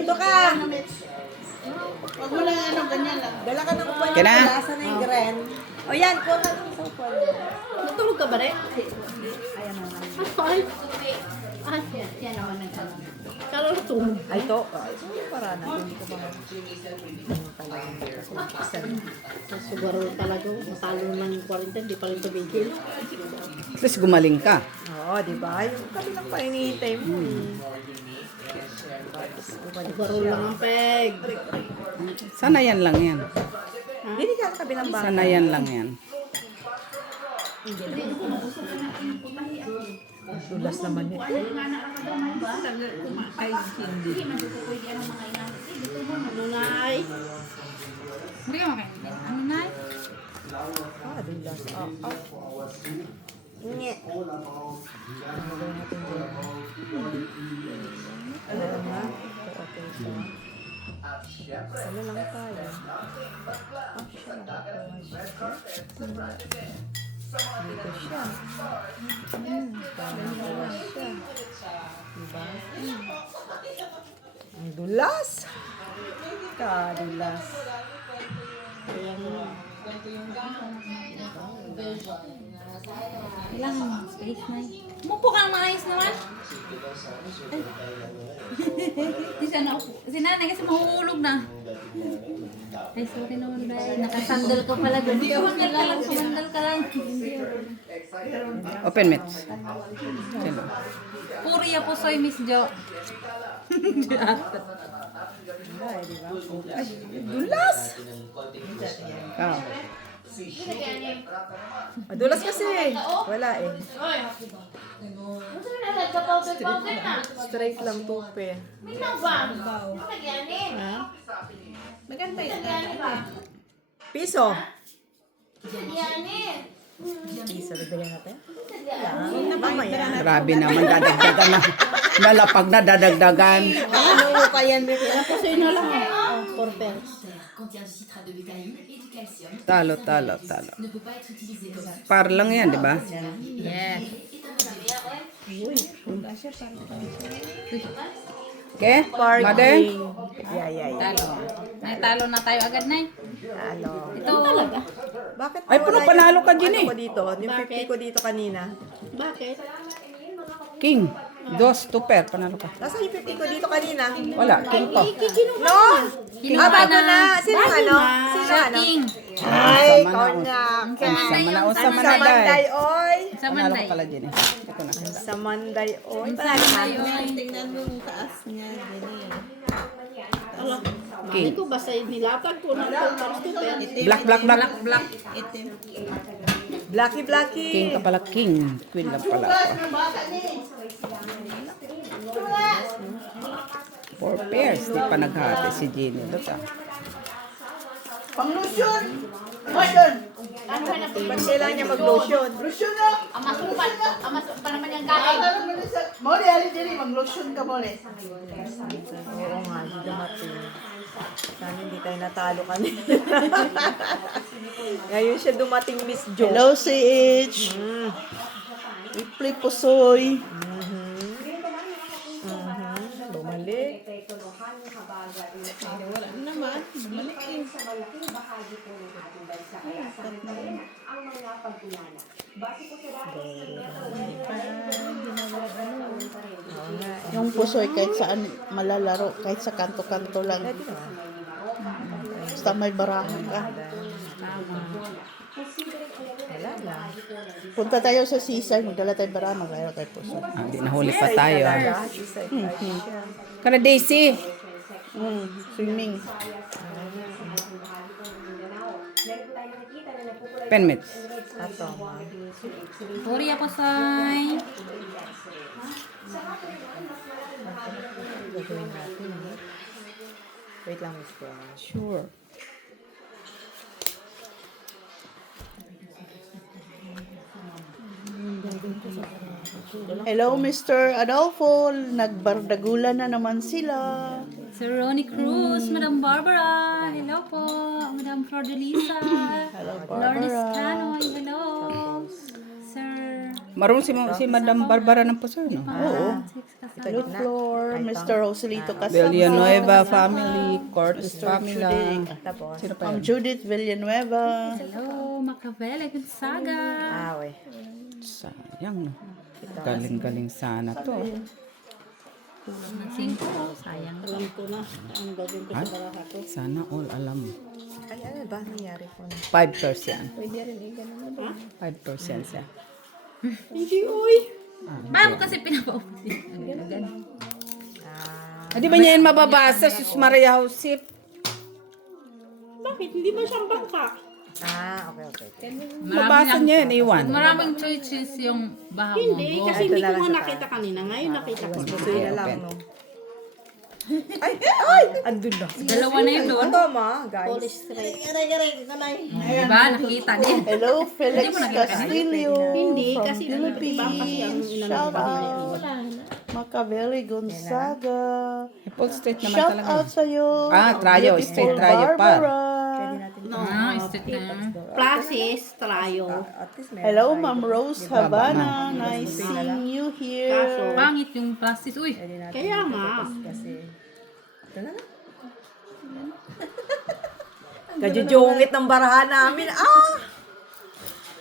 Ito ka! Huwag mo lang ano, ganyan lang. Dala ka ng upuan Kaya na. niya. Lasa na yung gren. O yan, kuha ka ng isang upuan niya. Natulog ka ba rin? Ayan na. Ay, yan naman nagkaroon. Kala ko tulog. Ay, ito. Ito yung para na. Hindi ko mga Siguro talaga, matalo ng 40, hindi pa rin tumigil. At least gumaling ka. Oo, di ba? Yung kabilang pa hinihintay mo. Siguro lang ang peg. Sanayan lang yan. Hindi ka kabilang ba? Sanayan lang yan. Dulas naman yun. Ano na ay? Hindi ka makain. Ano na? Ah, dulas. Nye. Ano nga? Okay siya. Ano lang tayo? Siya nakakuha siya. Dito siya. Nakakuha siya. Diba? Ang dulas! Kadulas. Kailangan space na Mupo ka ng maayos naman. Hindi siya naupo. Si nanay kasi mahuhulog na. Ay, sorry naman dahil nakasandal ka pala doon. Sumandal ka lang. Open mitts. Sino? Puriya po soy, Miss Jo. Ay, diba? Ay, dulas! Ah. Madulas kasi. Wala eh. Straight lang tupe. Maganda yun. Piso. Piso, bibigyan natin. Mamaya. Grabe naman, dadagdagan na. Nalapag na, dadagdagan. Ano mo pa yan, Mimi? Kasi na lang. For pairs. Talo. Par lang yan, di ba? Yes. Okay? Mother? Yeah. Talo. Talo na tayo agad, Nay. Talo. Ito talaga. Bakit Ay, puno wala panalo ka yung dyan ano eh. ko dito? Yung 50 ko dito kanina. Bakit? King. Dos, two pair. Panalo ka. Nasaan yung 50 ko dito kanina? Wala. King to. No! Kinuha Bago na. na. Sino ano? Sino Siya, ano? King. Ay, Sama na, ikaw oh. na. Sama na. Sa Sama na, Sa Manday, day. oy. Sa Panalo ka Manday. pala dyan eh. Ito na. Sa Manday, oy. Panalo ka. Tingnan mo yung taas niya. Alam, King. hindi ko basta nilatag ko ng pairs. Black. Black. Blacky. King ka pala. King. Queen lang pala ako. Four pairs. Di pa naghati si Jenny. Look ah. Pang-lotion! Lotion! Ba't kailangan niya mag-lotion? Lotion na! Amasupan naman yung Alam mo na sa... Mole, ali diri, mag-lotion ka mole. Oo nga, di dumating. Sana hindi tayo natalo kanina. Ngayon siya dumating, Miss Jo. Hello, CH! Iplay pusoy. Bumalik. Yung pusoy kahit saan malalaro, kahit sa kanto-kanto lang. Basta may barahan ka. Wala lang. Punta tayo sa seaside, magdala tayo barahan, magdala tayo pusoy. Ah, di nahuli pa tayo. Ah. Siya. Kana Daisy. Swimming. Pen mitts. Ato, ma. Puriya po soy. Gagawin natin. Wait lang, Miss Jo. Sure. Hello, Mr. Adolfo. Nagbardagulan na naman sila. Sir Ronnie Cruz, Madam Barbara. Hello po. Madam Flordelisa. Hello, Lourdes Barbara. Canoy. Hello. Sir Marunong si Madam Barbara ng pusoy, no? Oo. Ito Hello, gitna. Flor. Mr. Roselito Casama. Villanueva family, Cortes Mr. family. Judy. Tapos, Sino pa Ma'am yun? Judith Villanueva. Hello, Macavele Gonzaga. we. Sayang, no? Galing-galing sana to. Kulang ng 5. Sayang. Alam ko na ang gagawin ko Ha? sa baraha ko. Sana all alam. Ano ba nangyari ko na? 5%. Pwede rin ganun na ba? 5% siya. Hindi, uy. Bakit mo kasi pinapaupusin? Agad. Di ba niya yan mababasa, Sus Maria Josep? Bakit? Hindi ba siyang bangka? Okay. Mabasa niya yan, iwan. Maraming choices yung baha mo. Hindi, kasi ito hindi na ko lang nga sa nakita kanina. Ngayon nakita ko. Pusoy na lang, open. no? Ay! Andun na. Dalawa na yun doon. Ito, ma, guys. Diba? Nakita din. Hello, Felix Hindi mo nakita. Castillo. Hindi, from kasi iba kasi ang Philippines. inano Shout ba nila out. Macaveli Gonzaga. Full straight naman Shout talaga. out sa'yo. Trayo, Beautiful straight trayo pa. Barbara. Straight na. Places, trayo. At least meron Hello, tayo. Ma'am Rose Havana. Nice seeing you here. Pangit yung plastic. Uy! Pwede natin Kaya nga. kasi... Ito na lang. Kajujungit ng barahan namin.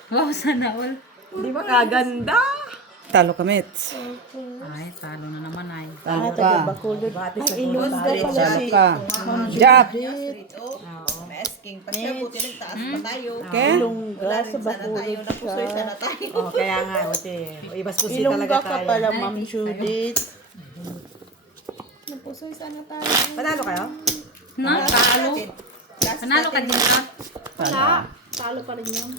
Wow, sana all. Di ba kaganda? Talo kami. Ay, talo na naman ay. Talo ka. Bakulod. Bati sa Ilongga pala Talo si ka. Ma'am Jack. Judith. Okay? Ilongga sa Bakulod siya. Kaya nga, buti. Ibas po talaga Ilongga ka tayo. pala, Ma'am Judith. Panalo kayo? Na, talo. Panalo ka din ka. Talo pa rin yun.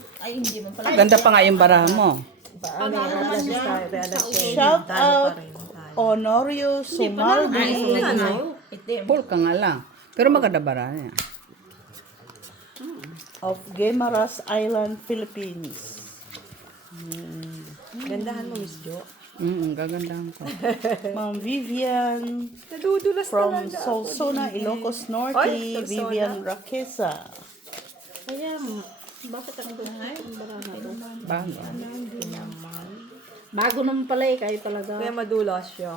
Ganda pa nga yung baraha mo. Shout out Honorio Sumaldo Full ka nga lang. Pero maganda baraha niya. of Guimaras Island, Philippines. Gandahan mo, Miss Jo. Gagandahan ko. Ma'am Vivian Nadudulas from Solsona, Ilocos Norte, Ay, Solsona. Vivian Raquesa. Kaya nga. Bakit ang buhay? Ang baraha doon. Bago. Bago naman pala eh, kayo talaga. Kaya madulas siya.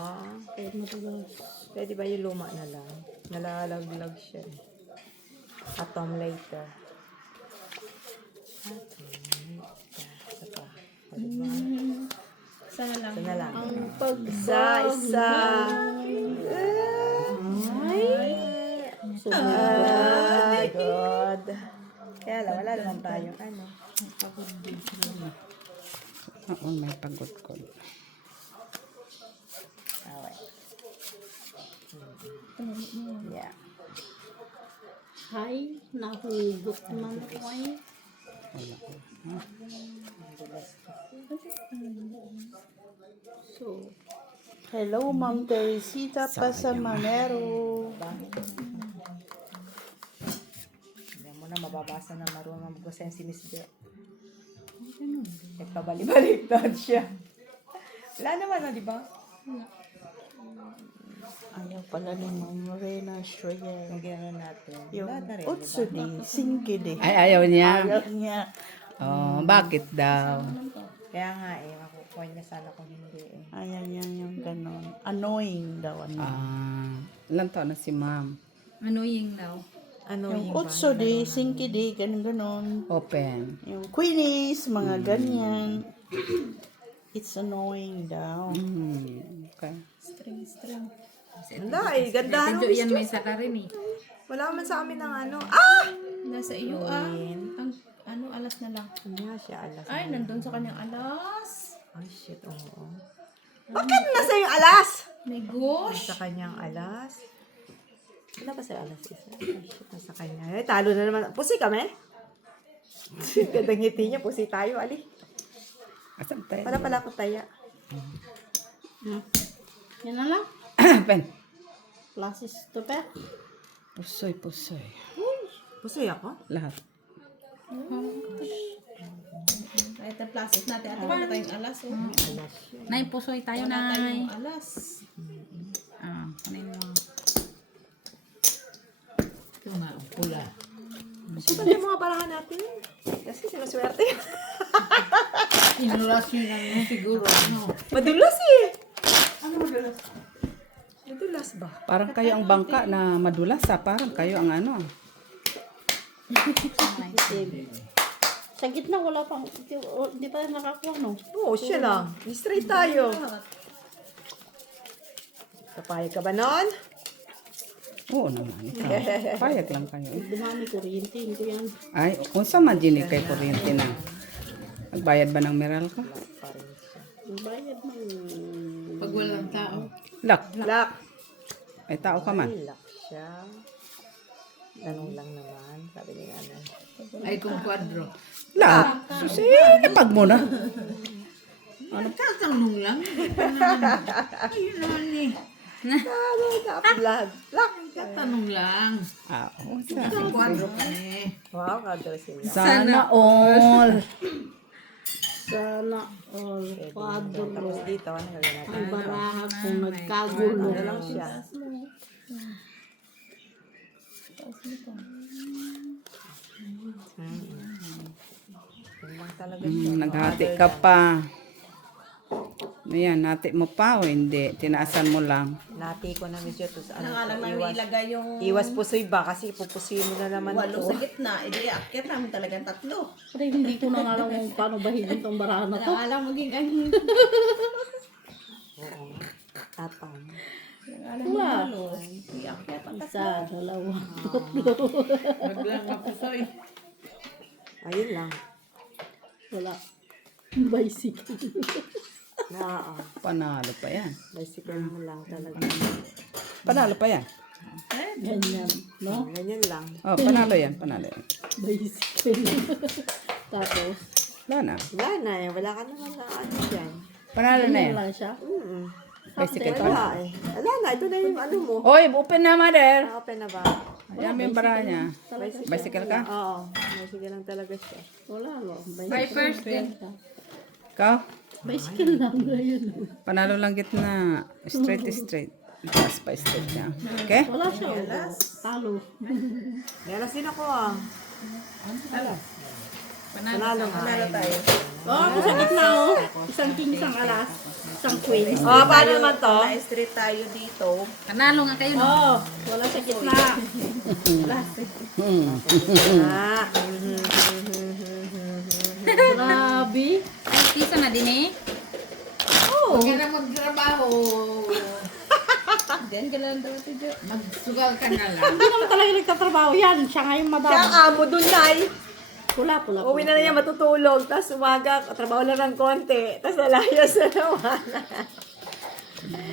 Kaya madulas. Pwede ba yung luma na lang? Nalalaglag siya. Atom later. Isa na lang. Ang Isa. Ay, God. Kaya lang, wala naman tayong ano. Oo, may pagod ko. Okay. Yeah. Hay, nahugot naman ko eh. So, Hello, Ma'am Teresita Pasamanero. Hindi mo na mababasa na marunong magbasa yan si Miss Jo. Pabalik-baliktad siya. Wala naman, di ba? Ayaw pala ni Ma'am Morena Schreyer. Yung gano'n natin. Yung Lahat na rin, Utsudi, Singkide. Ay, ayaw niya. Ayaw niya. Oh, bakit daw? Kaya nga makukuha niya sana kung hindi eh. Ayaw niya yung ganon. Annoying daw. Ano. Ilan taon na si ma'am? Annoying daw. Ano Yung yung Utsudi, Singkide, ganon. Open. Yung Queenies, mga ganyan. It's annoying daw. Okay. Ganda eh, gandahan mo Medyo Miss yan Jo. may saka rin eh. Wala man sa amin ng ano. Nasa iyo ang alas na lang. Ano nga siya, alas. Ay, nandun sa kanyang alas. Ay, shit, oo. Bakit nasa yung alas? My gosh. Sa kanyang alas. Wala ba sa alas isa? Ay, shit, nasa kanya. Eh, talo na naman. Pusi kami? Gandang ngiti niya, pusi tayo, ali. Asan tayo? Wala pala ako taya. yan na lang. Pen. Places to pa. Pusoy. Pusi ako? Lahat. Kahit ang places natin. Ate, wala tayong alas. Oh. Nay, pusoy tayo, Wala nay. tayong alas. Kunin mo. Ito ba yung mga barahan natin? Kasi sinuswerte. Inulasyon lang siguro. Ano? Madulas eh. Ano madulas? Madulas ba? Parang kayo ang bangka na madulas parang kayo ang ano. Sa gitna, wala pang, hindi pa nakakuha, no? Oo, siya lang. Straight tayo. Kapayag ka ba nun? Oo naman, ikaw. Payag lang kayo. Dumami kuryente, hindi ko yan. Ay, kung sa majinig kay kuryente na. Nagbayad ba ng meral ka? Yung bayad ng... Pag walang tao. Lak. Lock. Ay, tao ka man. Lock siya. Tanong lang naman. Sabi ni nanay. Ay kung kwadro. Lak. Susi, kapag mo na. Tatanong lang. Ayun naman eh. Ano na vlog? Lock. Tatanong lang. Ah, oo. Kasi kwadro ka eh. Wow, kadra sila. Sana all. Sana all Tapos kwadro. dito, ano gawin natin? Ang barahan kung nagkagulo. Ano lang siya? Yun lang talaga siya. Naghati ka pa. Ayan, nati mo pa o hindi? Tinaasan mo lang. Nati ko na medyo to sa ano. Alam namin ilagay yung Iwas pusoy ba? Kasi pupusuin mo na naman walo ito. sa gitna. Edi akit namin talagang 3. Pero hindi ko na nga alam kung paano bahigin tong barahan na to. Alam maging ano. Oo. Tapang. Alam mo walo. Iakyat ang 3. Isa, dalawa. Maglang kapusoy. Ayun lang. Wala. Bicycle. Na, Panalo pa yan. bicycle mo lang talaga. Panalo pa yan. Ganyan. No? Ganyan lang. Oh, panalo yan. Panalo yan. Bicycle. Tapos, Wala na. Wala na eh. Wala ka naman na ano dyan. Panalo na yan. lang siya. Bicycle pa. Wala eh. Wala na. Ito na yung ano mo. Oy, open na, mother. Open na ba? Ayan mo yung bara niya. Bicycle ka? Oo. Bicycle lang talaga siya. Wala, no? Vipers din. Ikaw? Bicycle lang na yun. Panalo lang gitna. Straight. Pass pa straight niya. Okay? Wala siya. Talo. May alas din ako ah. Panalo nga. Panalo tayo. Oh, ako sa gitna, oh. Isang king, isang alas. Isang queen. Oh, paano naman to? Na-street tayo dito. Kanalo nga kayo, no? Oh, wala sa gitna. Ah. Grabe. Ay, piso na din eh. Huwag ka na magtrabaho. Diyan ka lang daw ito. Magsugal ka na lang. Hindi naman talaga nagtatrabaho yan. Siya nga yung madam. Siya ang amo dun, Nay. Pula. Uwi na niya matutulog. Tapos umaga, trabaho lang ng konti. Tapos nalayas na naman.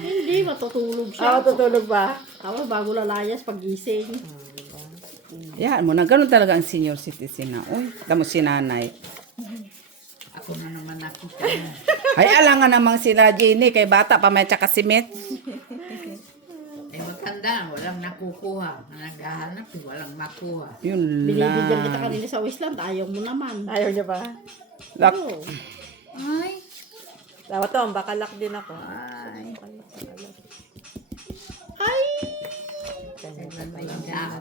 Hindi, matutulog Ah, siya. matutulog ba? Tapos bago lalayas, pagising. Yan mo na. Ganun talaga ang senior citizen na. Uy, tamo si nanay. Ako na naman nakita. Ay, alangan namang sila Jenny. Kay bata pa may tsaka simit. Eh matanda, walang nakukuha. Naghahanap, walang makuha. Yun Binibigyan kita lang. kanina sa Wasteland. Ayaw mo naman. Ayaw niya ba? Lak. Oh. Ay. Dapat to, baka lock din ako. Ay. Ay!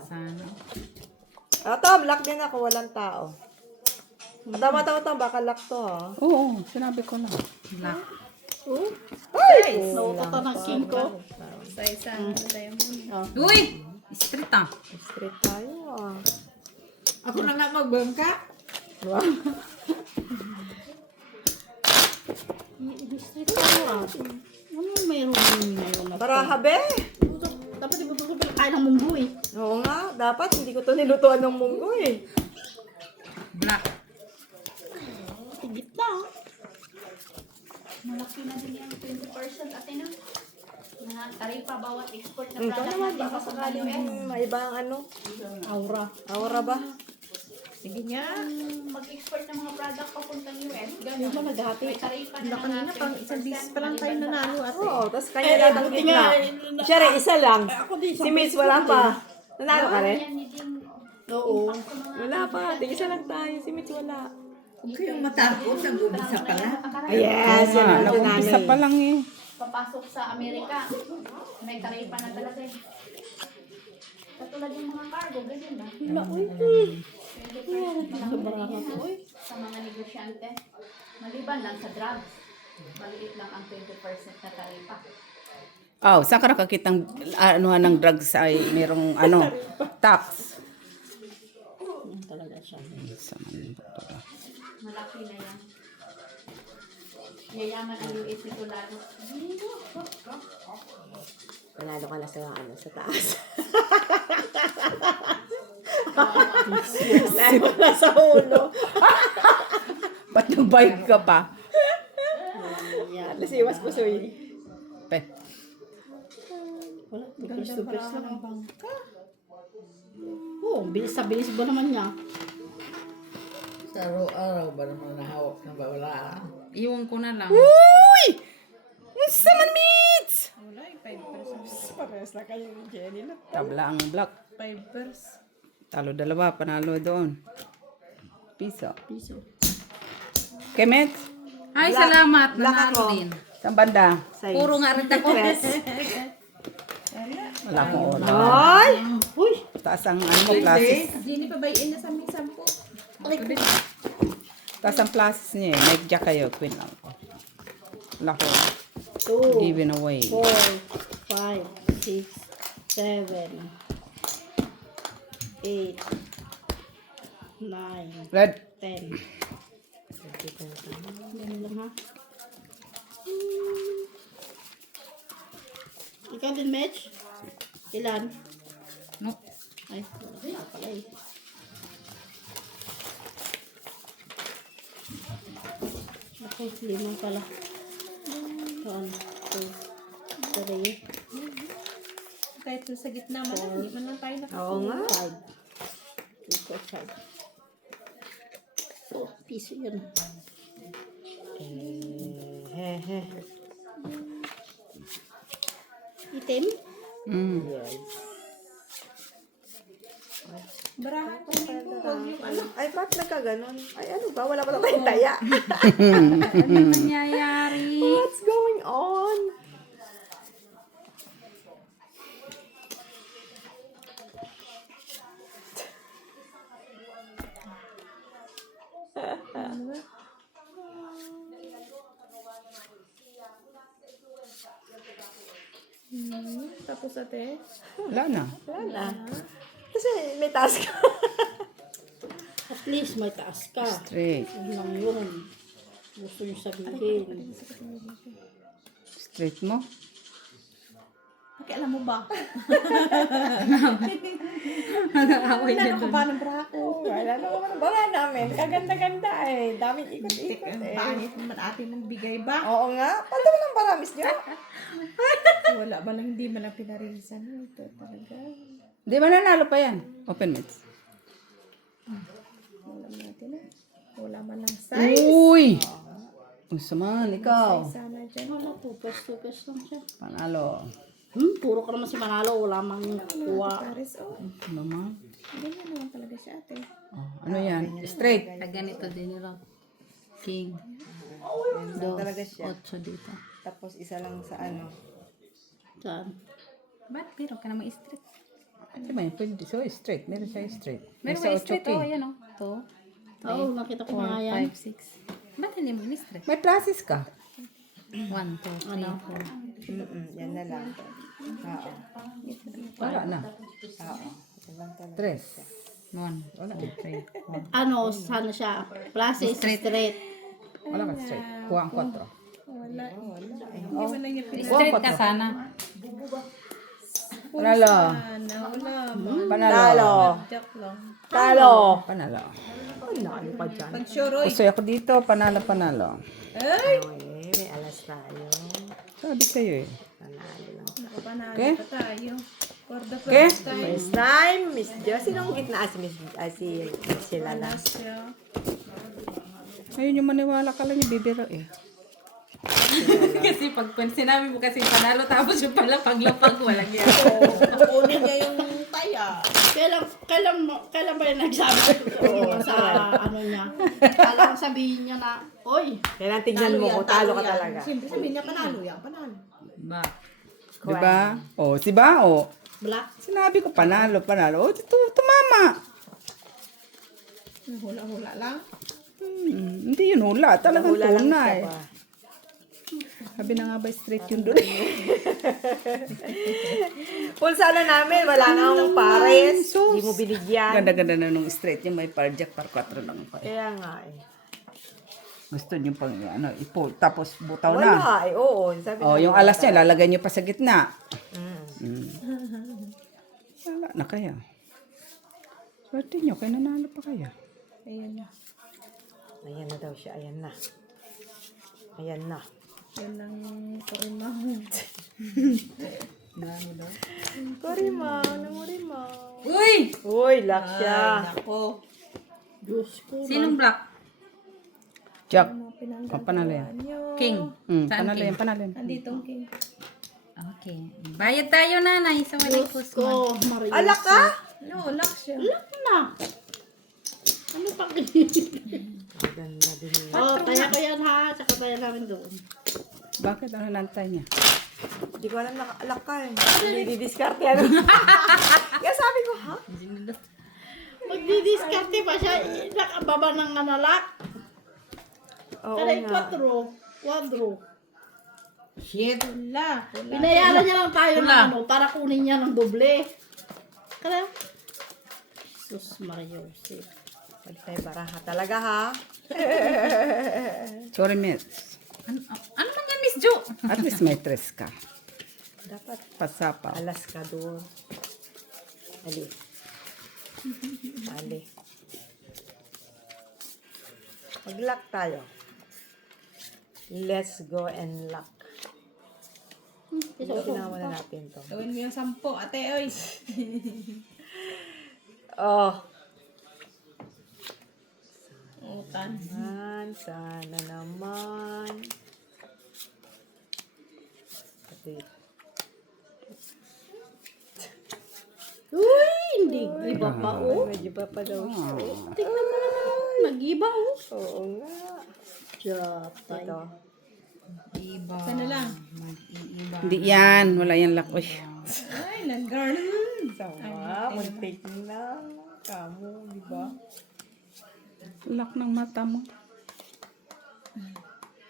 Sana. Ah, Tom, lock din ako. Walang tao. Tama, baka lock to ha. Oo, sinabi ko lang. Oh. Ay! Nautot ng king ko. Sa isang diamond. Uy! Street ah. Straight tayo ah. Ako na nga magbangka. Wow. Street tayo ah. Ano mayroon ngayon na? Baraha be. Dapat di ba ito kain ng munggo eh. Oo nga, dapat hindi ko to nilutuan ng munggo eh. Black. Tigit na ah. Malaki na din yung 20% at na. Na taripa bawat export na Ito product naman, natin baka sa sakaling may ibang ano. Aura. Aura ba? Sige niya. mag-export ng mga product papuntang US. Yung Ganun. ba naghati? May taripa Na kanina pang isang bis pa lang tayo nanalo ate. Oo, tapos kanya lang ang gitna. Siya rin, isa lang. Si Mitch wala pa. Nanalo ka rin? Yan din Oo. Wala pa. Tingisa lang tayo. Si Mitch wala. Huwag kayong matakot, nag-umpisa pa lang. Yes, yan ang Nag-umpisa pa lang eh. papasok sa Amerika. May taripa na talaga eh. Katulad yung mga cargo, ganyan na. Wala, uy. sa mga negosyante. Maliban lang sa drugs. Maliit lang ang 20% na taripa. Oh, saan ka nakakitang anuhan ng drugs ay merong tax? Talaga siya. Malaki na yan. Yayaman ang US nito lalo. Panalo ka na sa sa taas. Lalo na sa ulo. Ba't nag-bike ka pa? At least iwas po suy. Pe. Wala, first lang ang bangka. Oo, bilis sa bilis ba naman niya? Sa araw-araw ba naman nahawak na ba? Wala. Iwan ko na lang. Uy! Unsa man meets? Wala, 5%. Parehas na kayo ni Jenny na. Tabla ang black. 5%. Talo dalawa, panalo doon. Piso. Piso. Kemet? Ay, salamat. Black Nanalo ako. din. Saan banda? Puro nga rin ako. Wala akong oras. Ay! Uy! Taas ang mo, classes. Hindi pa bayin na sa aming 10. Taas ang classes niya eh. Nag-jack kayo, queen lang ko. Wala ko. 2, Given away. 4, 5, 6, 7, 8, 9, Red. 10. Yan lang ha. Ikaw din, Mitch? Ilan? No. Ay, wala pala eh. Ako, 5 pala. Saan? 2, 3, Kahit sa gitna man lang, hindi man lang tayo Oo nga. 5. 2, 4, 5. Oh, piso yun. Hehe. Itim? Mm. Barahan ko rin po. Huwag yung ano. Ay, ba't nagkaganon? Ay, ano ba? Wala pa tayong taya. Ano nangyayari? What's going on? Tapos ate. Wala na. Wala na. Kasi may task ka. At least may taas ka. Straight. Yun lang yun. Gusto yung sabihin. Straight mo. Pakialam mo ba? Nag-aaway na Ano ko doon. ba ng bra ko? Wala na naman ang bala namin. Kaganda-ganda eh. Daming ikot-ikot Ang eh. pangit naman atin ng bigay ba? Oo nga. Paano naman ang paramis niyo? Wala ba lang, hindi man lang pinarilisan. Ito talaga. Di ba nanalo pa yan? Open mitts. Wala man natin ah. Wala man lang size. Uy! Gusto man, ikaw. Sana dyan. Wala, 2 pesos lang siya. Panalo. Puro ka naman si Manalo. Wala mang kuha. Paris, oh. Ano man? Ganyan naman talaga siya ate. Oh, ano yan? Straight. Ah, ganito din nila. King. Talaga siya. 8 dito. Tapos isa lang sa ano. Saan? Ba't pero ka naman straight? Di ba yun? Pwede. So, straight. Meron siya straight. Meron May ba sa straight? ocho Oh, king. ayan oh. 2, Oo, nakita ko nga yan. 4, 5, 6. Ba't hindi mo straight? May classes ka. 1, 2, 3, 4. Yan na lang. Oo. Wala na. Oo. Ito lang talaga. Tres. 1, 2, 3, 4. Ano, sana siya? Klase straight. Wala ka straight. Kuha ang 4. Wala. Hindi man lang niya Straight ka sana. Panalo. wala. Panalo. Talo. Jack lang. Talo. Panalo. Ano pa dyan? Pag sure, oy. Gusto ako dito. Panalo, panalo. Ay! Uy, may alas tayo. Sabi sa'yo eh. Panalo lang. Nakapanalo Okay. pa tayo. For the Okay. first time. First time, Miss Jo. Sinong gitna? Si sila lang. Siya. Ayun yung maniwala ka lang yung bibiro eh. Kasi pag sinabi mo kasi panalo tapos yung pala paglapag walang yan. Kunin niya yung taya. Kailan ba yung nagsabi ko sa ano niya? Kailangan sabihin niya na, oy, Kailan tignan mo ko, talo ka talaga. Siyempre sabihin niya panalo yan. Panalo. Ba? Diba? O, si ba? O, black. sinabi ko panalo, panalo. O, tumama. Hula-hula lang. Hindi yun hula. Talagang Hula lang tunay. siya ba? Sabi na nga ba straight yun doon? Pulsa na namin, wala nga akong pares. Hindi mo binigyan. Ganda-ganda na nung straight niya. May parjak par 4 lang pa. Kaya nga eh. Gusto niyo pang ano, ipo. Tapos butaw na. Wala eh, oo. Sabi Oh, na- yung alas niya, lalagay niyo pa sa gitna. Mm. Wala na kaya. Swerte niyo, kaya nanalo pa kaya. Ayan na. Ayan na daw siya, ayan na. Ayan na. Yan ang karimahon. Korimaw, namurimaw. Uy! Uy, lock siya. Ako. Diyos ko. Sinong black? Jack. Pinanggawa Oh, panalo yan. niyo. King. Saan Panalo king? yan, panalo yan. Anditong king. Okay. Bayad tayo, nanay, sa walang Diyos kusman. ko. Maria. Alak ka? No, lock siya. Lock na. Ano pa? Ganda din yun. Oh, taya ko yan ha. Tsaka taya namin doon. Bakit? Ano nantay niya? Hindi ko alam naka-alak ka eh. Hindi didiskarte yan. Kaya sabi ko, ha? Magdidiskarte pa siya. Nakababa ng analak. Oo Kaya nga. 4. Shit. Wala. Binayaran niya lang tayo ng ano para kunin niya ng doble. Kaya, Jesus Maria Jose. Balik tayo baraha talaga ha. Sorry, miss. Ano man yan, Miss Jo? At least may tres ka. Dapat Pasapaw. alas ka doon. Ali. Ali. Mag-lock tayo. Let's go and lock. Ginawa na natin to. Gawin mo yung 10, ate, oy. Oh. Utan. Sana naman. Pati. Uy, hindi. Iba pa oh. Medyo pa pa daw siya. Tingnan mo naman. Nag-iba oh. Oo nga. Jatay. Ito. Sana lang. Hindi yan. Wala yan lakoy. Ay, nag-girl. Sama. Muntik na. Kamu, di ba? Lak ng mata mo.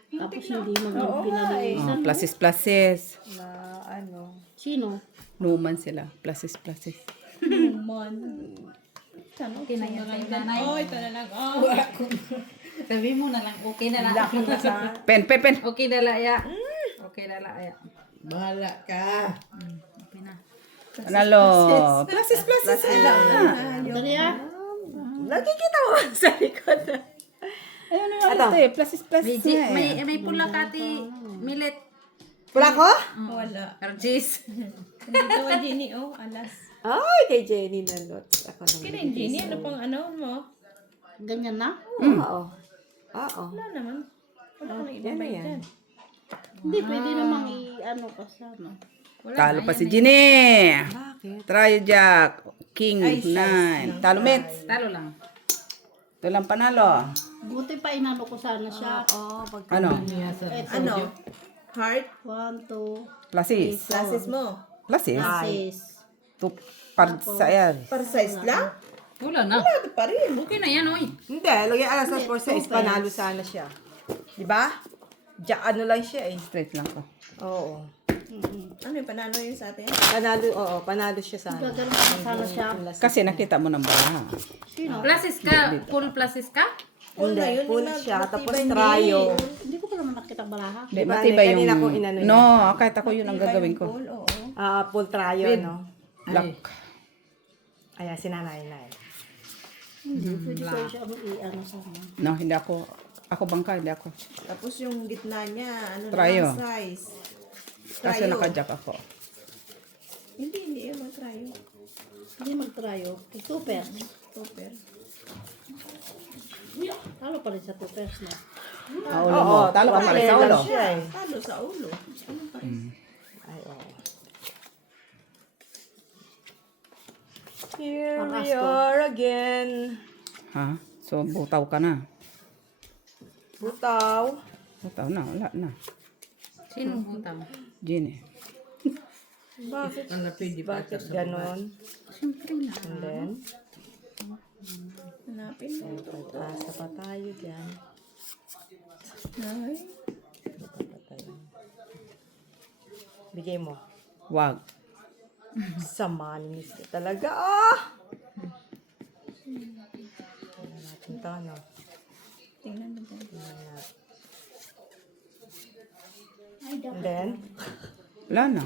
Tapos hindi pinalisan. Oh, plasis. Na ano. Sino? Numan sila. Plasis. Mon. Okay na yan sa'yo, nanay. Oy, ito na lang. Oh. Sabi mo na lang, okay na lang. Lock na sa... Pen. Okay na lang, ya. Okay na lang, ya. Bahala ka. Okay na. Analo. Plasis. Dali ah. Nakikita mo sa likod. Ayun na nga ito eh. Plasis May pula kati, millet. Pula ko? Wala. Arjis. Dito ka, Jenny, oh. Alas. Ay, kay Jenny na lot. Ako naman. Kaya yung Jenny, ano pang ano mo? Ganyan na? Oo. Oo. Wala naman. Wala ko na Yan ibang na yan. dyan. Hindi, pwede namang i-ano pa sa ano. Talo pa si Ginny. Bakit? Try Jack. King 9. Talo Mets. Talo lang. Ito lang panalo. Buti pa inano ko sana siya. Oo, pag... Ano? Ano? Heart? 1, 2, Plasis. Classes mo? Plasis. 6. Tu par sa yan. Para size lang? Wala na. Ano pa rin? Okay na yan, oy. Hindi, lagyan alas na for size, panalo sana siya. Di ba? Ano lang siya eh. Straight lang ko. Oo. Ano yung panalo yun sa atin? Panalo, oo, panalo siya sana. Gagano pa sana siya. Kasi nakita mo ng baraha. Sino? Plasis ka. Full plasis ka? Hindi, na yun, full yung siya, tapos matibay niya trayo. Hindi ko pa naman nakita balaha. Hindi, Diba, matibay yung... kanina ko inano yun. No, kahit ako yun ang gagawin ko. Full, oo. Full trayo, no? Lock. Ayan, sinanay na eh. Pwede ko siya i-ano sana. No, hindi ako. Ako bangka, hindi ako. Tapos yung gitna niya, ano Trayo. na lang size. Kasi naka-jack ako. Hindi yun ang trayo. Hindi mag-tryo. Super. Super. Talo pa rin sa 2 pairs na. Ulo mo. Talo ka pa rin sa Lang ulo. siya eh. Talo sa ulo. Ano pa rin? Ay, oo. Here we Paras ko. are again. Ha? So, butaw ka na. Butaw. Butaw na, wala na. Sinong butang? Ginny. Bakit? Ano pwede pa? Bakit ganon? Siyempre na. And then, Hanap. hanapin mo. Asa pa tayo dyan. Ay. Bigay mo. Wag. Sama ni Mr. talaga. Ah! Tingnan natin ito, ano. Tingnan mo dyan. Tingnan natin. Ay, dapat. And then, Wala na.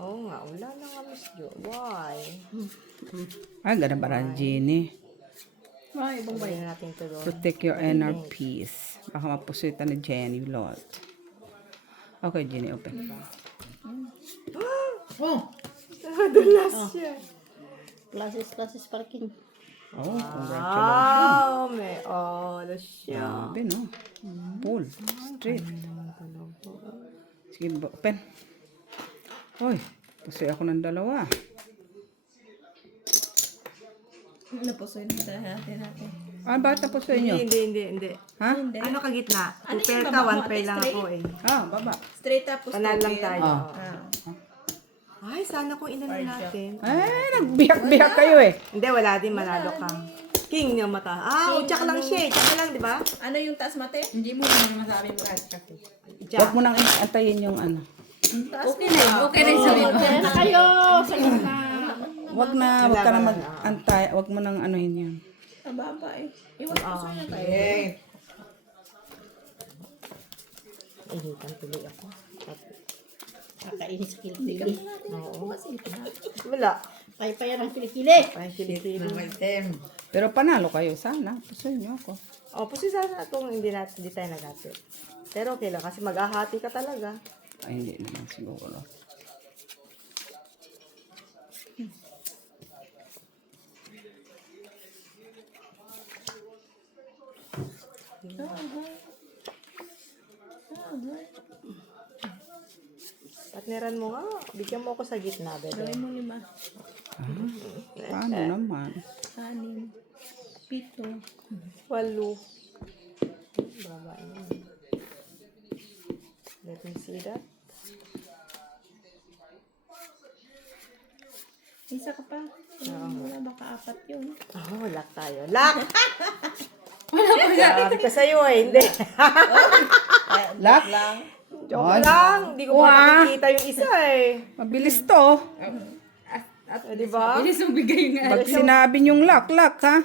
oo nga, wala na nga, Miss Jo. Why? Ay, ganda ba rin, Jenny? Ay, ibang Bigyan natin ito doon. Protect your inner peace. Baka mapusuitan ni Jenny, Lord. Okay, Jenny, open. Oh! Nadulas siya. Classes parking. Oh, congratulations. Wow, may oras siya. Grabe, no? Pull. Straight. Sige, open. Hoy, pusoy ako ng dalawa. Ano po, so yun natin. Ah, bakit napusoy nyo? Hindi. Ha? Ano ka gitna? Ano Two pair yung ka, baba one mo, pair ate? lang Straight? ako eh. Ah, baba. Straight tapos Panal lang two pair. tayo. Ah. Ah. Ay, sana kung inano natin. Nagbiyak-biyak kayo eh. Hindi, wala din, manalo ka. King niya mata. Ah, utsak lang siya eh. Tsaka lang, di ba? Ano yung taas mate? Hindi mo naman masabi mo lahat kasi. Huwag mo nang antayin yung ano. Okay na yun. Okay na yung sabi mo. Kaya na kayo! Sa gitna! Wag ka na mag-antay. Wag mo nang anuhin yun. Ang baba eh. Iwas po so yun tayo. Ihitan tuloy ako. Kakainis sa kilikili. Oo. Wala. Kaya pa yan ang kilikili. Parang kilikili. Pero panalo kayo sana. Pusoy nyo ako. O, pusi sana kung hindi tayo naghati. Pero okay lang kasi maghahati ka talaga. Ay, hindi naman siguro. Partneran mo nga. Bigyan mo ako sa gitna, bebe. Gawin mo 5, Paano naman? 6, 7. 8. Baba yun. Let me see that. Isa ka pa. Wala baka 4 yun. Oh, lock tayo. Lock! Sabi ko sa'yo eh, hindi. Lock? Joke lang. Hindi ko makakita yung isa eh. Mabilis to. Di ba? Bilis mo bigay yung Pag sinabi nyong lock, ha?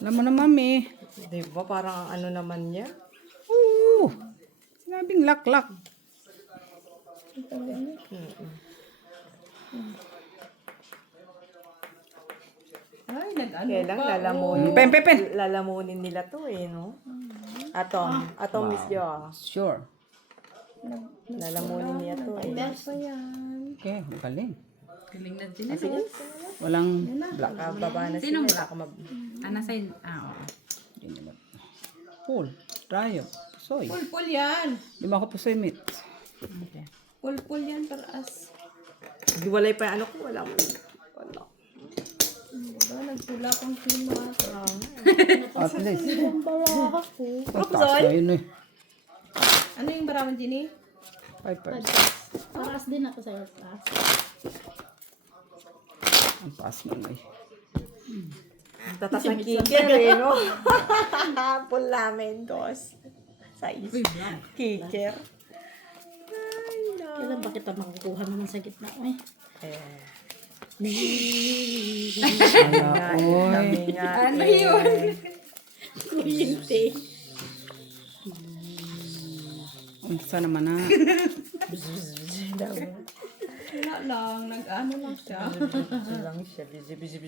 Alam mo na, mami. Di ba? Parang ano naman niya. Oo. Sinabing lock. Ay, nag-ano Kailang pa. lalamunin. Pen. Lalamunin nila to eh, no? Atong Miss Jo. Sure. Lalamunin niya to eh. Pa yan. Okay, galing. Galing na din. Walang black. Baba na sila. Wala ka Nasa yun. Oo. Pull. Trayo. Pusoy. Pul yan. Di ba ako pusoy, mate? Okay. Pul yan para as. Hiwalay pa yung ano ko. Wala. Diba, nagtula kong kimat. At least. Professor? Yun eh. Ano yung baraman, Ginny? 5%. Paras din ako sa'yo. Ang paas man ay. Tatas ng kicker eh, no? Pull namin, 2. 6. Kicker. Kailan ba kita makukuha naman sa gitna? Ay. Ano yun? Kuryente. Unsa naman na. Wala lang. Nag-ano lang siya. lang siya. Busy.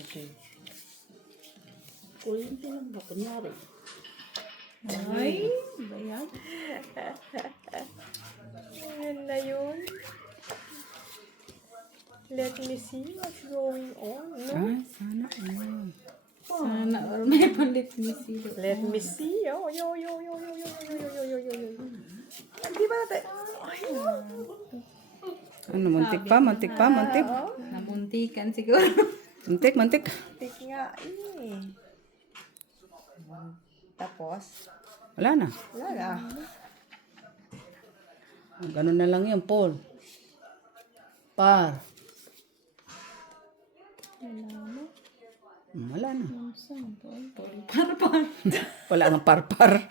Kuryente lang ba? Kunyari. Ay, ba yan? Ayan na yun. Let me see what's going on. No? Ah, sana ano. Sana or may palit ni Silo. Let me see. Oh, yo. Hindi ba natin? Ano, muntik pa. Namuntikan siguro. Muntik. Tik nga eh. Tapos, Wala na. wala na. Ganun na lang yun, Paul. Par. Wala na. Wala nang parpar.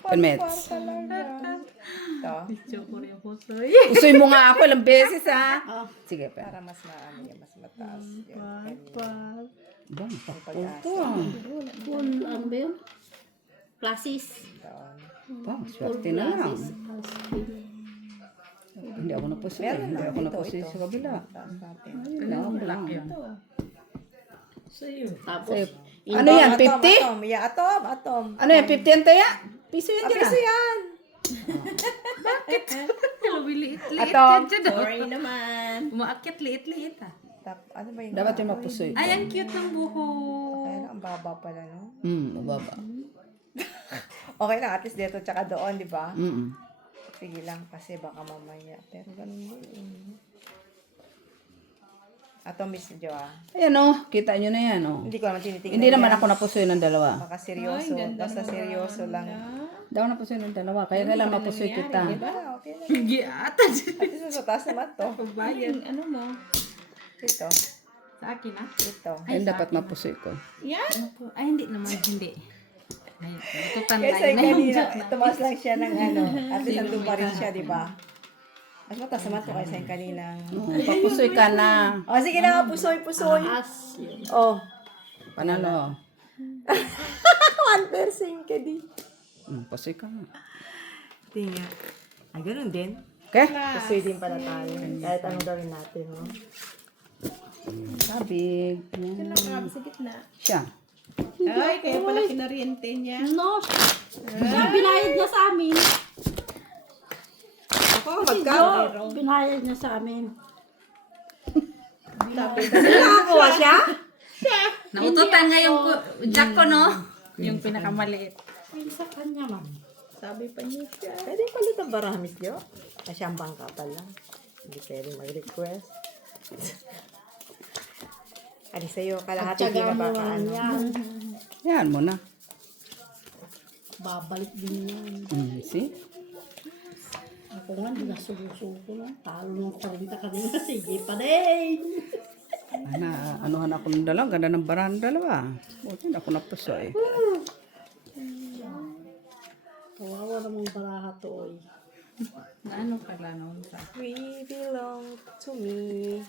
Penmets. Usoy mo nga ako ilang beses ha. Sige pa. Para mas maano yan, mas mataas. Bang, pakul to. Full, ano ba yun? Classes. Bang, swerte na lang. Hindi ako napusoy. Hindi ako napusoy sa kabila. Ayun lang. Tapos, Sa'yo. Ano yan, 50? Atom. Yeah, atom. Ano yan, 50 yan tayo? Piso yan dyan. Piso yan. Liit-liit Atom. yan dyan. Sorry naman. Umaakit liit-liit ah. Ano ba yun? Dapat yung mapusoy. Ay, ang cute ng buhok. Kaya lang, ang baba pala, no? Mababa. Okay lang, at least dito tsaka doon, di ba? Sige lang, kasi baka mamaya. Pero ganun din. Atom, Miss Jo, ah. Ayan o, kita nyo na yan o. Hindi ko naman tinitingnan. Hindi naman yan. ako napusoy ng dalawa. Baka seryoso. Basta seryoso lang. Hindi ako napusoy ng dalawa. Kaya kailangan mapusoy kita. Diba? Okay lang. Hindi ata. At least sa taas naman to. Ano mo? Ito. Sa akin ah. Ito. Ayun dapat mapusoy ko. Ay, hindi naman. Hindi. Ay, ito Kaysa tanlay na yung kanina, joke na. tumaas lang siya ng ano. At least nandun pa rin siya, di ba? Mas mataas naman to kaysa yung kaninang. Papusoy ka na. O, sige na nga, pusoy. as yun. Oh. Panalo. 1% ka di. Pusoy ka na. Tinga. Ay, ganun din. Okay? Pusoy din pala tayo. Kahit anong gawin natin, no? Sabig. Sa gitna. Siya. Ay, kaya pala kinariente niya. No, binayad niya sa amin. Ako, Binayad niya sa amin. Nakakuha siya? Naututan nga yung jack ko, no? Yung pinakamaliit. Ayun sa kanya, ma'am. Sabi pa niya siya. Pwede palit ang barahamis, Jo? Kasi ang bangka pala. Hindi pwede mag-request. Ano sa'yo, kalahati di na baka ano. Yan mo na. Babalik din yan. See? Ako nga, hindi nasusuko na. Talo ng 40 kanina. Sige pa din. Anuhan ako ng dalawa. Ganda ng barahan ng dalawa. Buti na ako napusoy. Kawawa namang baraha to, oy. Ano pala noon sa? We belong to me.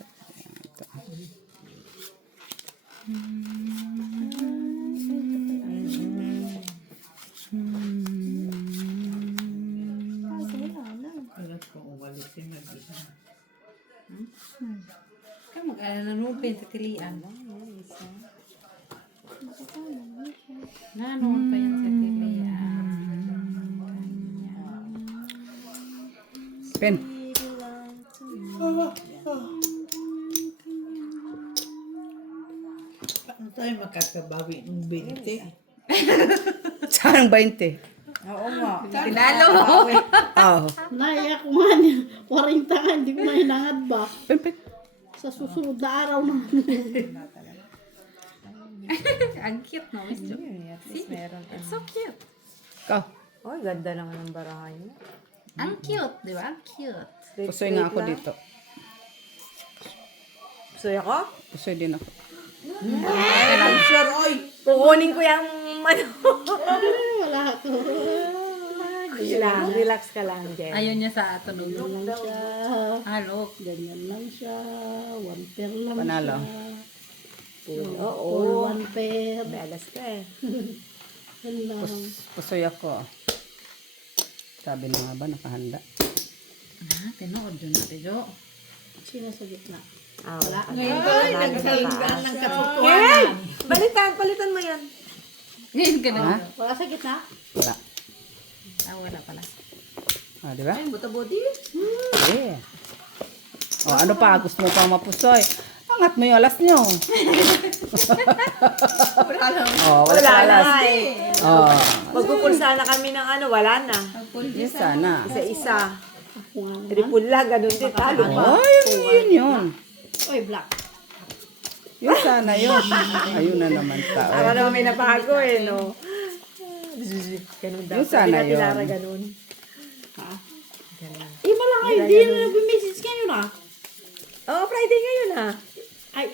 Kaya mag-alala nung pintatilian. Nanon pa yan sa tilian. Pen. Paano tayo makakabawi ng 20? Saan 20? Oo nga. Tinalo. Oh. Naiyak ko nga niya. 40 ka, hindi ko na hinangad ba? Pen, pen. Sa susunod na araw na. Ang cute, no? Miss Jo? At least meron. So cute. Ikaw. Oh, ganda naman ng barahan niya. Ang cute, di ba? Ang cute. Pusoy nga ako dito. Pusoy ako? Pusoy din ako. Kukunin ko yung ano. Wala ko. Relax ka lang, Jen. Ayaw niya sa tunog. Ganyan lang siya. Halo. Ganyan lang siya. 1 pair lang Panalo. siya. Oo. All 1 pair. May alas ka eh. Yan lang. Pusoy ako. Sabi na nga ba, nakahanda. Ah, tinood yun natin, Jo. Sino sa gitna? Wala. Ay, nagsalingan ng Ken! katotohanan. Palitan mo yan. Ngayon ka na. Wala sa gitna? Wala. Ah, wala pala. Ah, di ba? Ay, buta-buti. Yeah. O, ano pa? Gusto mo pa mapusoy? Angat mo yung alas nyo. Oh, wala sa alas. na eh. Oh, Magpupulsa na kami ng ano, wala na. yes, sana. Isa-isa. Ako nga naman. Tripula, ganun din. Talo pa. Oh, yun. Oy, black. Yun sana yun. Ayun na naman ta. Ako naman may nabago eh, no? Ganun daw. Yung sana Hindi na yun. tinara ganun. Malang hindi na nag-message ngayon ah. Oh, Friday ngayon ha. Ay,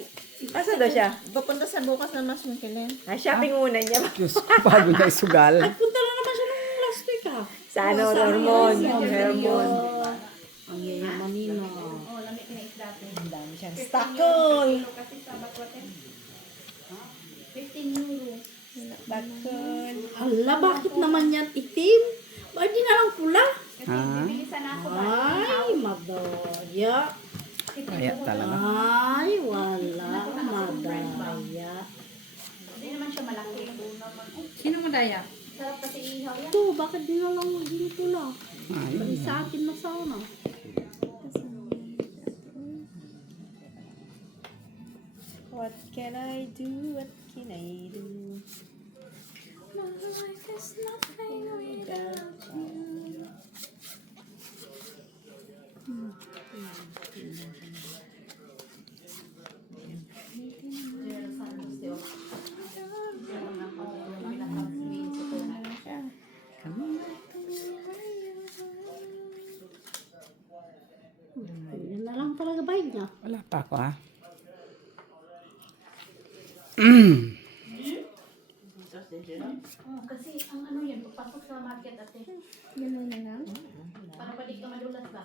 Asa daw siya? Pupunta sa bukas na mas Michelin. Ah, shopping muna niya. Diyos ko, bago na isugal. punta lang naman siya nung last week ah. Sa ano, hormone. Hormone. Ang yayaman nila. Ang dami siyang stakol. 15 euro. Stakol. Hala, bakit naman yan itim? Bakit di na lang pula? Ha? Bilisan na ako ba? Ay, madaya. Kaya talaga. Ay, wala. Madaya. Hindi naman siya malaki. Sino madaya? Sarap kasi ihaw yan. Ito, bakit di na lang hindi pula? Ay, Bali sa akin na sana. What can I do? What can I do? Yan na lang talaga bayad niya. wala pa ako ha. Oh, kasi ang ano yan, pagpasok sa market ate. Ganun na lang. Para pa di ka madulas ba?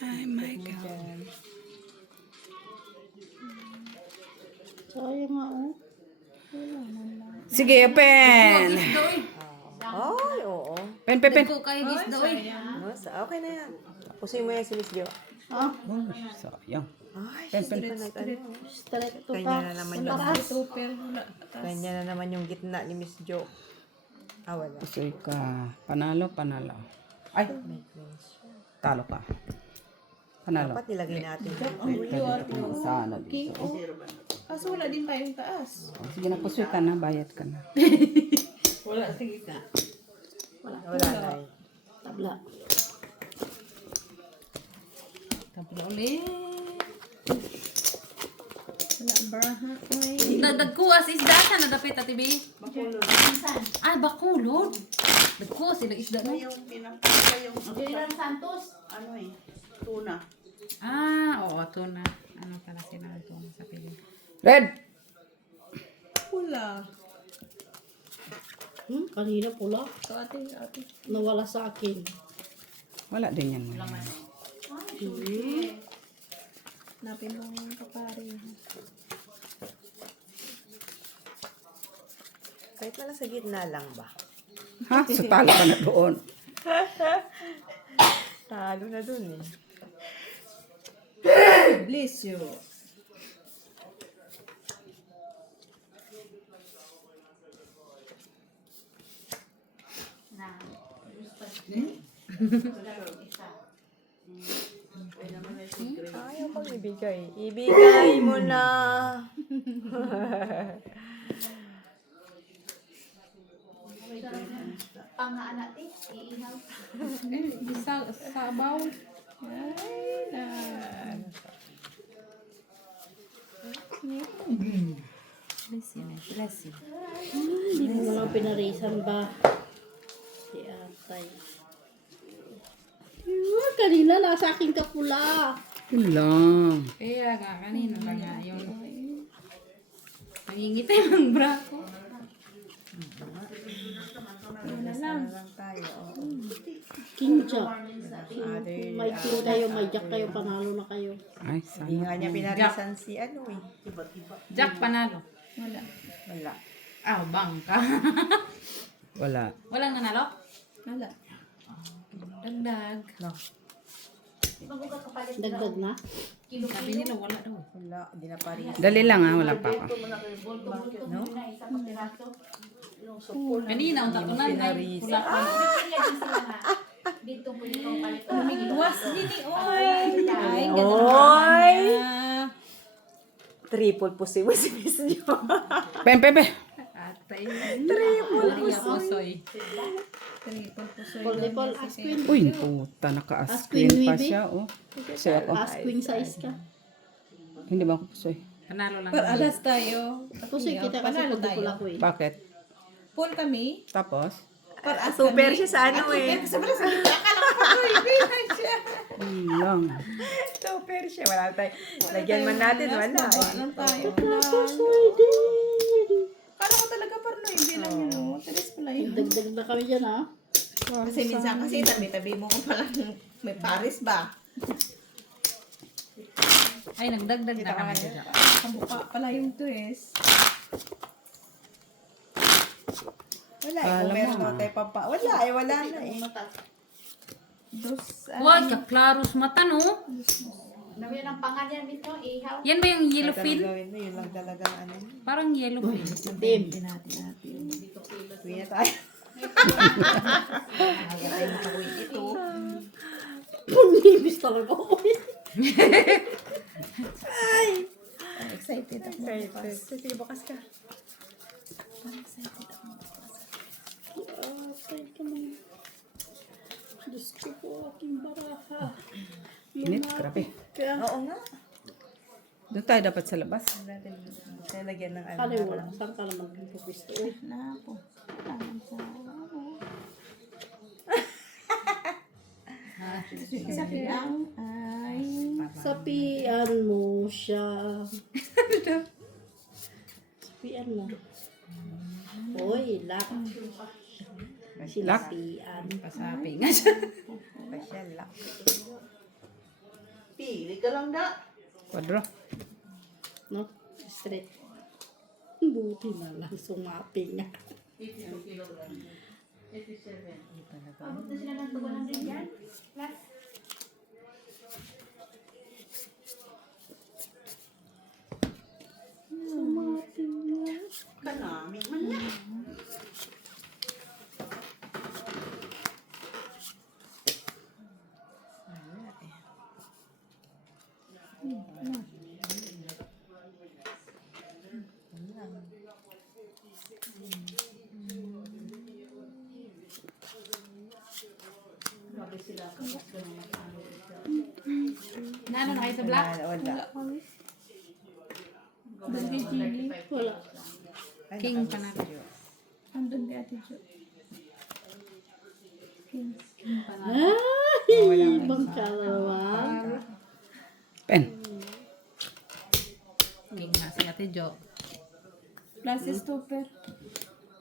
Ay, my God. Sayang nga oh. Sige, pen. Ay, oo. Pen, pen, pen. Ko kayo gisdo eh. Okay na yan. Tapusin mo yan si Miss Jo. Ah, Uy, sayang. Ay, Pen, pen. straight to Kanya ka. na naman Sa yung taas. Super wala. Kanya na naman yung gitna ni Miss Jo. Ah, wala. Pusoy ka. Panalo, panalo. Ay, talo ka. Panalo. Dapat nilagay natin. Sana dito. Kaso wala din tayong taas. Oh, sige na, pusoy ka na. Bayad ka na. Wala na eh. Tabla. Tapos ulit. Wala braha. Ay. Dagkuwas isda sa na dapit ati Bi. Ay bakulod. Dagkuwas sila isda no. General Santos. Tuna. Ah, oo, ito na. Ano pala sila ito sa pili. Red! Wala. Kanina pula. So ate. Nawala sa akin. Wala din yan. Napin mo yung kapari. Kahit na lang sa gitna lang ba? Ha? So talo ka na doon. Talo na dun eh. Bless you. Na. Ayaw pang ibigay. Ibigay mo na. Pangaan natin. Iihaw. Sabaw. Bless you, bless you. Hindi mo lang pinarisan ba? Si atay. Kanina nasa akin ka pula. Yun lang. Kaya nga, kanina lang nga yun. Nangingitay ang bra ko. King Jack. May king kayo, may jack kayo, panalo na kayo. Ay, Hindi sana. nga niya pinarisan si ano eh. Jack panalo. Wala. Ah, bangka. Wala. Walang nanalo? Wala. Dagdag. Magugat ka palit. Dagdag na. Sabi nila wala daw. Wala. Hindi na paris. Dali lang ha, wala pa ako. No? Isa pang piraso. Kanina, ang tatunan ay pula pa. Kaya din sila nga. Dito po dito ang palit. Umigwas din eh. Ay, Oy! Triple pusi mo si Miss Jo. Pen, pen, pen. Atay. Triple pusoy. Volleyball, as queen. Uy, puta, naka-screen pa siya, oh. Pusoy ako. As queen size ka. Hindi ba ako pusoy? Panalo lang. alas tayo. Ako sa'yo kita kasi Panalo pag pula tayo. ko eh. Bakit? Pool kami. Tapos? Super siya sa ano eh. Lang. Super siya. Wala tayo. Lagyan man natin. Wala eh. Kala ko talaga parno, hindi lang yun. Oh. Talis pala yun. Dagdag na kami dyan, ha? Kasi minsan kasi tabi-tabi mo ko palang may Paris ba? Ay, nagdagdag na kami dito. Kamukha pala yung twist. Wala eh. Kung meron naman tayo papa. Wala eh. Wala na eh. Dos. Wag, kaklaros mata, no? Namin ang pangalan nito, ihaw. Yan ba yung yellow fin? Gawin mo, yun lang talaga ang ano. Parang yellow fin. Dim. Natin. Uwi na tayo. Ito. Punibis talaga ako. Excited ako. Excited. Sige, bukas ka. Atay ka man. Diyos ko po, aking baraha. Init, grabe. Oo nga. Doon tayo dapat sa labas. Natin lagyan ng ano. Kaliwa, saan ka naman magpupisto eh? Na po. Sabi lang ay Sapian mo siya. Sapian mo. Hoy, lak. Sinapian. Pasapi nga siya. pasyal lang. Kwadro. No? Straight. Buti na lang sumapi nga. Abot na sila ng tugunan din yan. Last. Sumapi nga. Naano na kayo sa black? Wala. Wala. King pa na. Andun kay Ate Jo. Ay, ibang kalawan. Pen. King nga si Ate Jo. Plus stopper.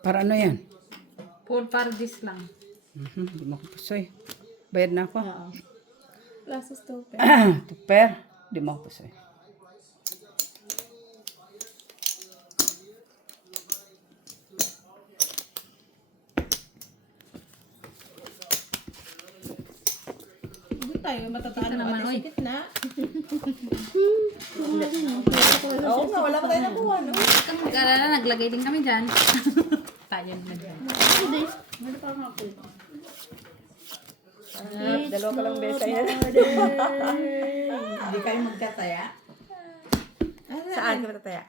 Para ano yan? Full paradise lang. Hindi mo ako pusoy. Bayad na ako. Plus stopper. Tuper. Hindi mo ako pusoy. Hindi tayo matataan Ito naman, oy. na. Oo nga, wala pa tayo nakuha. No? Kung mag-alala, naglagay din kami dyan. Tayo na dyan. Hindi. Meron pa nga ako. Dalawa pa lang besa yan. Hindi kayo magtataya? Saan ka matataya?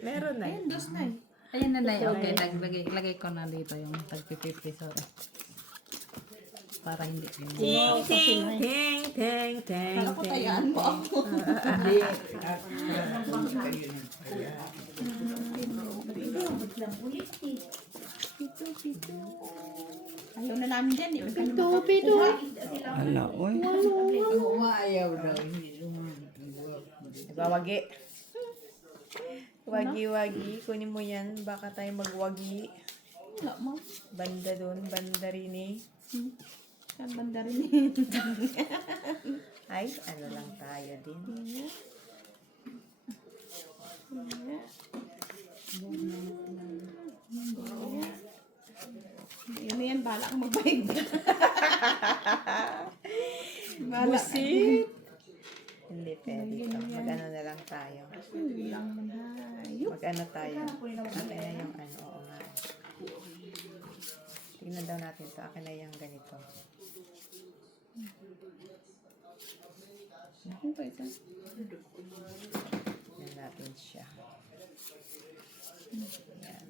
Meron na. Ayun, dos na eh. Ayan na lang. Okay, lagay ko na dito yung tag-50. Sorry. Para hindi. Ting, ting, ting, ting, ting. Kala ko tayaan mo ako. Ayaw na namin dyan eh. Pito. Ala, oy. Diba, wagi? Wagi-wagi. Kunin mo yan. Baka tayo magwagi. Banda doon. Banda rin eh. Saan banda rin eh? Ay, ano lang tayo din. Yun na yan, bala kang magbayad. Busit! Hindi pwede ito. Mag-ano na lang tayo. Mag-ano tayo. Akin na yung ano, oo nga. Tingnan daw natin to. Akin na yung ganito. Ano ba ito? Tingnan natin siya. Yan.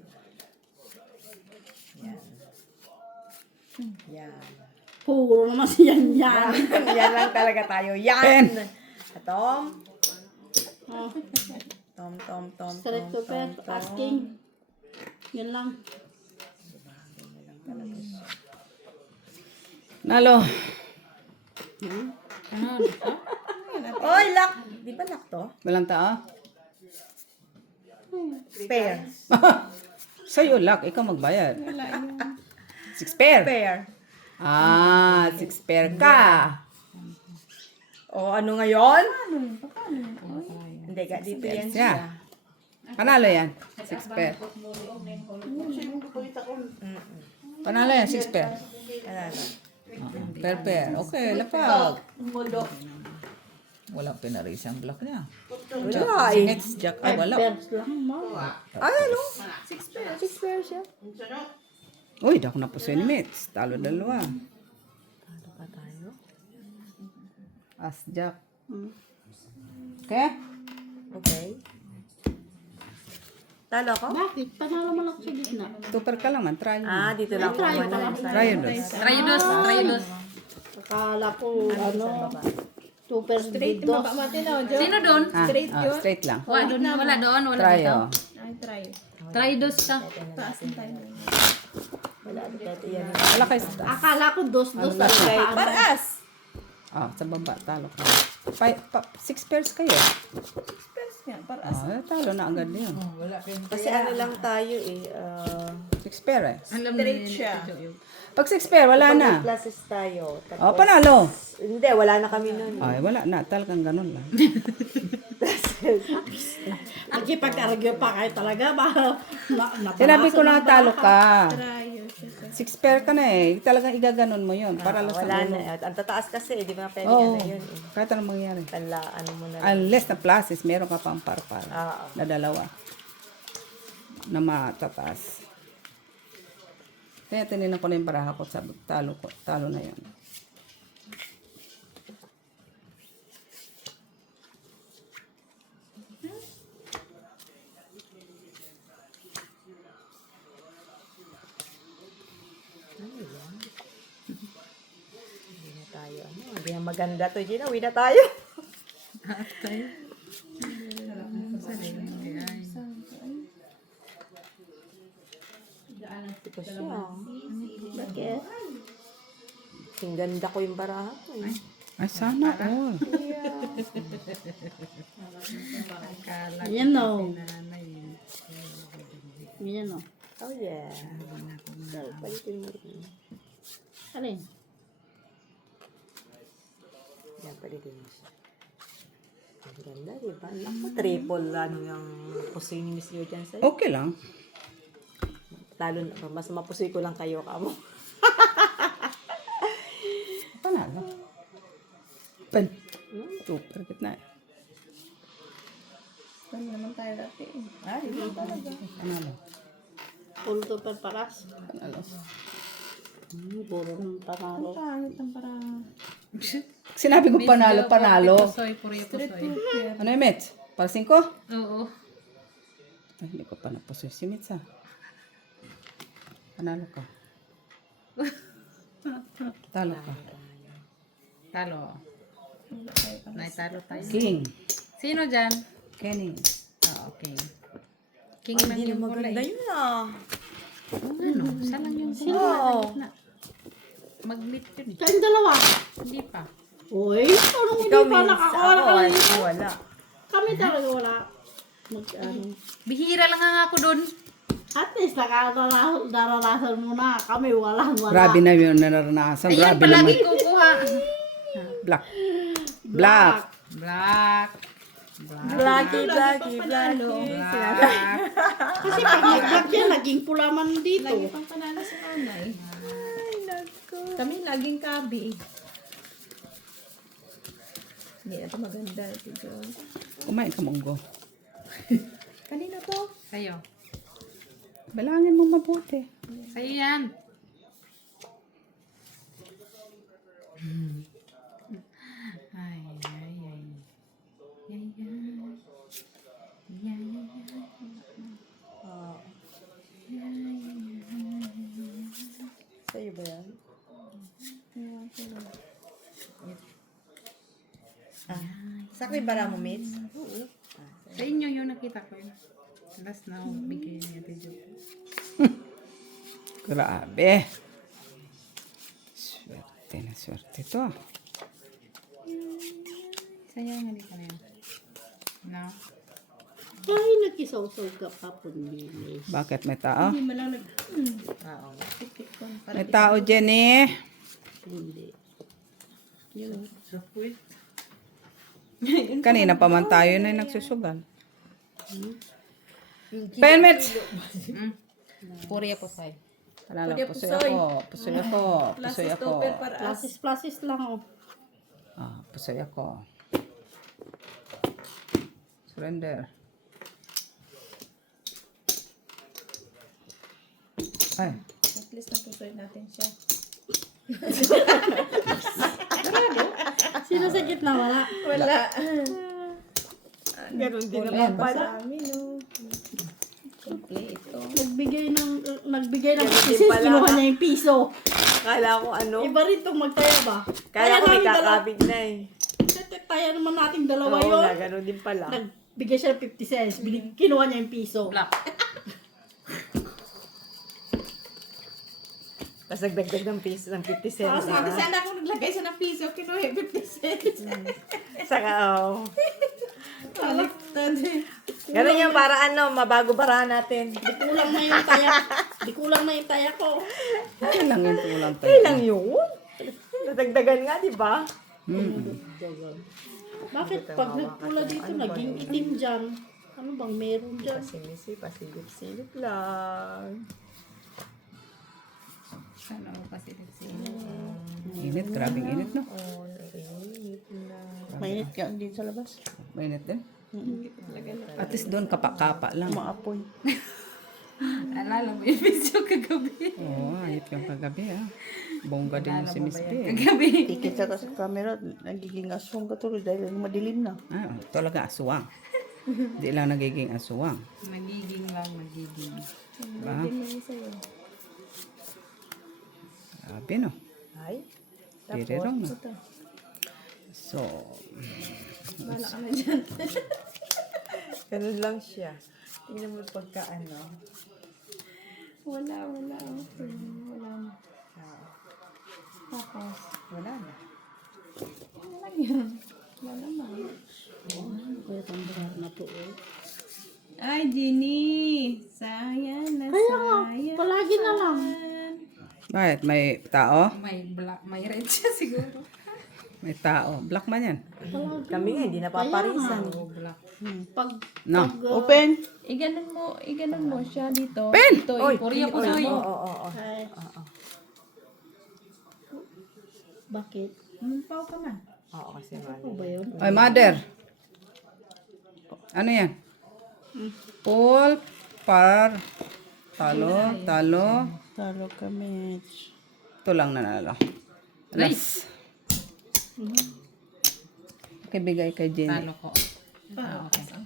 Yan. Yan. Puro naman siyan yan. Yan lang talaga tayo. Yan! Tom? Oh, Tom. straight to pet. Asking. Yun lang. Yan lang talaga siya. Nalo. Oy, lock. Di ba lock to? Walang tao? Pair. Sa'yo, luck. Ikaw magbayad. 6 pair. Pair. Ah, 6 pair ka. O, ano ngayon? Hindi ka, dito yan siya. Yeah. Panalo yan. 6 pair. Panalo yan, 6 pair. Ano? Pair, pair. Okay, lapag. Walang pinarisang block niya. Wala eh. Next jack. Ay, wala. Pairs lang, ma. Ay, ano? 6 pairs siya. Uy, dako na po sa limits. Talo dalawa. Ano pa tayo? As jack. Okay? Okay. Talo ko? Bakit? Panalo mo lang sa gitna. Super ka lang man. Try mo. Ah, dito lang Try ako. pa lang. Try yun. Traidos, traidos. Akala ko, two pairs with dos. Sino doon? Straight lang. Wala doon, wala doon, wala Try dito. oh. Traidos ka. Wala kayo sa taas. Akala ko dos-dos. Okay, paras! Ah, sa baba. Talo ka. 6 pairs kayo. Ah, talo na agad yun. Kasi ano lang tayo eh. 6 pair eh. Alam mo yun. Pag 6 pair, wala na. Classes tayo. Oh, panalo. Hindi, wala na kami nun. Ay, wala na. Talagang ganun lang. Nakipag-argue pa kayo talaga. Sinabi ko lang talo ka. 6 pair ka na eh. Talagang igaganon mo yun. Para lang sa Wala ulo. na. Ang tataas kasi, di ba pwede Oo. ano yun eh. Kahit anong mangyari. Tala, ano mo na. Unless na pluses, meron ka pang par-par. Oo. Na dalawa. Na matataas. Kaya tininan ko na yung baraha ko sa talo ko. Talo na yun. Hindi na tayo. Ano, hindi na maganda to, Gina. Uwi na tayo. Ito siya. Bakit? Ang ganda ko yung baraha ko eh. Ay, sana all. Yan o. Yan o. Oh yeah. Palitin mo rin. Alin? Yan, palitin mo siya. Ang ganda, di ba? Naku, triple ano yung pusoy ni Miss Leo dyan sa'yo. Okay lang. Lalo na, mas mapusoy ko lang kayo kamo. Panalo. Pen. Super gitna eh. Panalo. Full to per paras. Panalo. Puro ng panalo. Sinabi ko panalo, panalo. Pusoy, puri pusoy. Ano yung Mitch? Para 5? Oo. Ay, hindi ko pa napusoy si Mitch ah. Panalo ka. Talo ka. Talo. Naitalo tayo. King. Sino dyan? Kenny. Ah, okay. King lang Hindi yung na kulay. maganda yun ah. Ano? Isa lang yung kulay. Oo. Mag-meet yun. Kayong dalawa. Hindi pa. Uy, anong hindi Ikaw pa means nakakawala ako, kami? ay, wala. Kami talaga wala. Ano. Bihira lang nga ako doon. At least naranasan mo na. Kami wala. Grabe na yun naranasan. Ayan, Grabe palagi naman. kukuha. Black. Black. Black. Blackie. Black. Kasi pag nag-black yan, naging pula man dito. Pang panalo si nanay. Kami laging kabi. Hindi na ito maganda. Kumain ka monggo. Kanina to? Sa'yo. Balangin mo mabuti. Sa'yo yan. Ay, ay, ay. Ay, ay. Ay, ay, Sa'yo ba yan? Sa akin bara mo, mates? Sa inyo yung nakita ko yun. Last na bigay niya video. Grabe. Swerte. Swerte na swerte to. Sayang, hindi ka na yun. No? Ay, nagkisaw-saw ka pa po bilis. Bakit may tao? Hindi man lang nag... Oo. May tao, Jenny. Hindi. Yun. Kanina pa man tayo na nagsusugal. 10 minutes. Korea po sa'yo. Alala, Pwede pusoy pusoy. ako. Pusoy ako. Pusoy Plastic ako. stopper para as. Plasis lang oh. Ah, pusoy ako. Surrender. Ay, At least napusoy natin siya. Sino sa gitna? Wala. Wala. Ganun din naman pala. Amin, no. Nagbigay ng Ganun din pieces, pala. kinuha niya yung piso. Kala ko ano. Iba rin itong magtaya ba? Kala ko may namin kakabig na eh. Taya naman nating dalawa Oo yun. nga, ganun din pala. Nagbigay siya ng 50 cents. Kinuha niya yung piso. Black. Tapos nagdagdag ng piso ng 50 cents. Tapos sabi Diba? sana kung naglagay siya ng piso, kinuha yung 50 cents. Saka oh. Baliktad. Ganun yung para ano, mabago barahan natin. Di kulang na yung taya. Di kulang na yung taya ko. kailan yung tulang tayo? Kailang yun? Nadagdagan nga, di ba? Bakit pag nagpula dito, naging itim dyan? Ano bang meron dyan? Pasimisi, pasilip-silip lang. Sana ako kasi sila. Init, grabing init, no? Oh, narinig na. Mainit ka din sa labas. Mainit din. At least doon kapa-kapa lang. Maapoy. Alala mo yung video kagabi. Oo, ayot yung kagabi, ah. Bongga din yung si Miss B. Kagabi. Ikita ka sa camera, nagiging aswang ka tuloy dahil madilim na. Ah, talaga aswang. Di lang nagiging aswang. Magiging lang, magiging. Diba? Grabe, no? Ay, Tirirong, no? So, ganun lang siya. Tingnan mo pagka ano. Wala. Wala na. Wala na. Ay, Jenny. Sayang na Kaya nga, sayang. palagi na lang. bakit? May tao? May black, may red siya siguro. May tao. Black man yan. Kami nga, hindi napaparisan. Pag, No. open. Iganon mo siya dito. Pen! Ito, Oy, Korea po oy, sa'yo. oo. Ay. Bakit? Pao ka man. Oo, kasi mali. Ano ba yun? Ay, mother. Ano yan? Pull, par, talo. Talo kami. Ito lang nanalo. Nice. Okay, bigay kay Jenny. Talo ko.